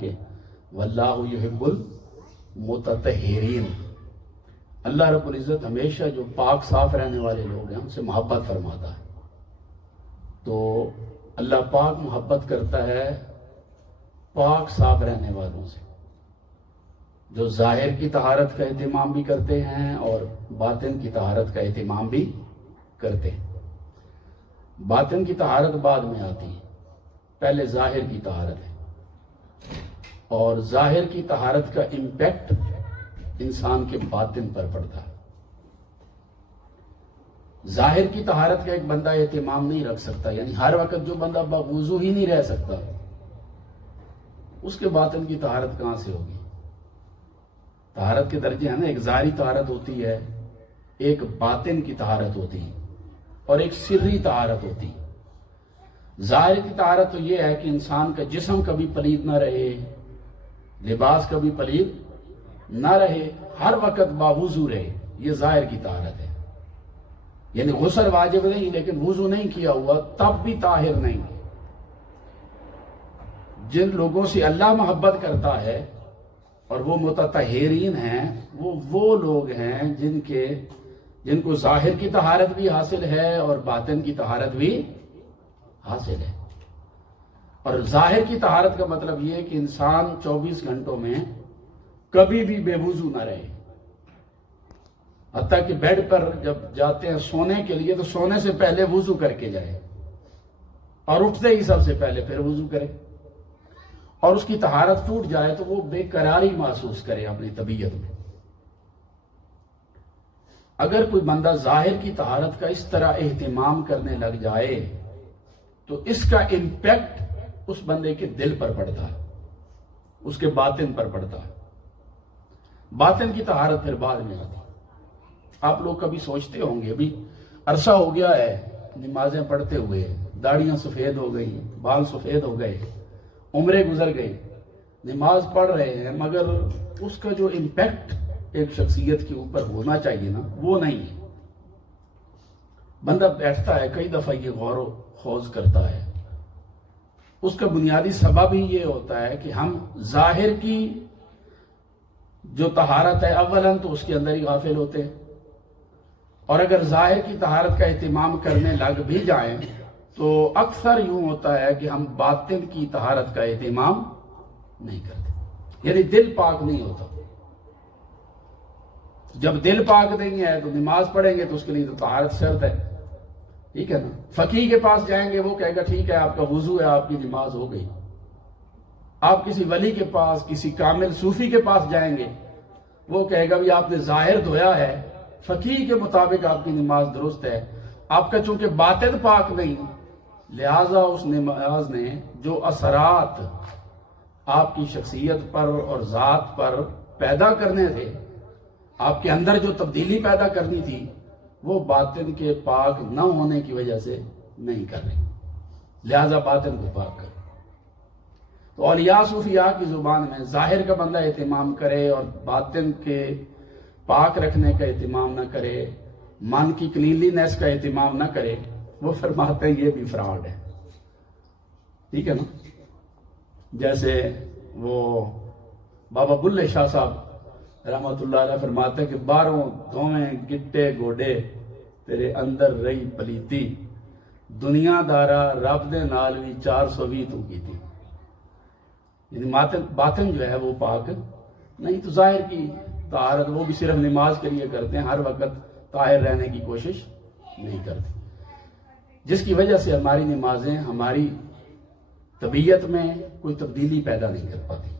کہ واللہ یحب المتطہرین، اللہ رب العزت ہمیشہ جو پاک صاف رہنے والے لوگ ہیں ان سے محبت فرماتا ہے۔ تو اللہ پاک محبت کرتا ہے پاک صاف رہنے والوں سے، جو ظاہر کی طہارت کا اہتمام بھی کرتے ہیں اور باطن کی طہارت کا اہتمام بھی کرتے ہیں۔ باطن کی طہارت بعد میں آتی ہے، پہلے ظاہر کی طہارت ہے، اور ظاہر کی طہارت کا امپیکٹ انسان کے باطن پر پڑتا ہے۔ ظاہر کی طہارت کا ایک بندہ اہتمام نہیں رکھ سکتا، یعنی ہر وقت جو بندہ بوضو ہی نہیں رہ سکتا، اس کے باطن کی طہارت کہاں سے ہوگی؟ طہارت کے درجے ہیں نا، ایک ظاہری طہارت ہوتی ہے، ایک باطن کی طہارت ہوتی ہے، اور ایک سری طہارت ہوتی ہے۔ ظاہر کی طہارت تو یہ ہے کہ انسان کا جسم کبھی پلید نہ رہے، لباس کبھی پلید نہ رہے، ہر وقت باوضو رہے، یہ ظاہر کی طہارت ہے۔ یعنی غسل واجب نہیں لیکن وضو نہیں کیا ہوا تب بھی طاہر نہیں۔ جن لوگوں سے اللہ محبت کرتا ہے اور وہ متطہرین ہیں، وہ لوگ ہیں جن کو ظاہر کی طہارت بھی حاصل ہے اور باطن کی طہارت بھی حاصل ہے۔ اور ظاہر کی طہارت کا مطلب یہ ہے کہ انسان 24 گھنٹوں میں کبھی بھی بے وضو نہ رہے، حتیٰ کہ بیڈ پر جب جاتے ہیں سونے کے لیے تو سونے سے پہلے وضو کر کے جائے، اور اٹھتے ہی سب سے پہلے پھر وضو کرے، اور اس کی طہارت ٹوٹ جائے تو وہ بے قراری محسوس کرے اپنی طبیعت میں۔ اگر کوئی بندہ ظاہر کی طہارت کا اس طرح اہتمام کرنے لگ جائے تو اس کا امپیکٹ اس بندے کے دل پر پڑتا ہے، اس کے باطن پر پڑتا ہے۔ باطن کی طہارت پھر بعد میں آتی ہے۔ آپ لوگ کبھی سوچتے ہوں گے ابھی عرصہ ہو گیا ہے نمازیں پڑھتے ہوئے، داڑیاں سفید ہو گئی، بال سفید ہو گئے، عمریں گزر گئی، نماز پڑھ رہے ہیں، مگر اس کا جو امپیکٹ ایک شخصیت کے اوپر ہونا چاہیے نا، وہ نہیں ہے۔ بندہ بیٹھتا ہے کئی دفعہ یہ غور و خوض کرتا ہے، اس کا بنیادی سبب ہی یہ ہوتا ہے کہ ہم ظاہر کی جو طہارت ہے اولاً تو اس کے اندر ہی غافل ہوتے ہیں، اور اگر ظاہر کی طہارت کا اہتمام کرنے لگ بھی جائیں تو اکثر یوں ہوتا ہے کہ ہم باطن کی طہارت کا اہتمام نہیں کرتے، یعنی دل پاک نہیں ہوتا۔ جب دل پاک نہیں ہے تو نماز پڑھیں گے تو اس کے لیے تو طہارت شرط ہے، ٹھیک ہے نا۔ فقیہ کے پاس جائیں گے وہ کہے گا ٹھیک ہے آپ کا وضو ہے، آپ کی نماز ہو گئی۔ آپ کسی ولی کے پاس، کسی کامل صوفی کے پاس جائیں گے وہ کہے گا بھی آپ نے ظاہر دھویا ہے، فقیہ کے مطابق آپ کی نماز درست ہے۔ آپ کا چونکہ باطن پاک نہیں، لہٰذا اس نماز نے جو اثرات آپ کی شخصیت پر اور ذات پر پیدا کرنے تھے، آپ کے اندر جو تبدیلی پیدا کرنی تھی، وہ باطن کے پاک نہ ہونے کی وجہ سے نہیں کر رہے، لہٰذا باطن کو پاک کریں۔ تو اولیاء صوفیاء کی زبان میں ظاہر کا بندہ اہتمام کرے اور باطن کے پاک رکھنے کا اہتمام نہ کرے، من کی کلینلینس کا اہتمام نہ کرے، وہ فرماتے ہیں یہ بھی فراڈ ہے، ٹھیک ہے نا۔ جیسے وہ بابا بلے شاہ صاحب رحمت اللہ علیہ فرماتے ہیں کہ 12 دھویں گٹے گوڈے تیرے اندر رہی پلیتی، دنیا دارا رب دے نال بھی 420 تو کی تھی۔ یعنی باطن جو ہے وہ پاک نہیں، تو ظاہر کی طہارت وہ بھی صرف نماز کے لیے کرتے ہیں، ہر وقت طاہر رہنے کی کوشش نہیں کرتے، جس کی وجہ سے ہماری نمازیں ہماری طبیعت میں کوئی تبدیلی پیدا نہیں کر پاتی۔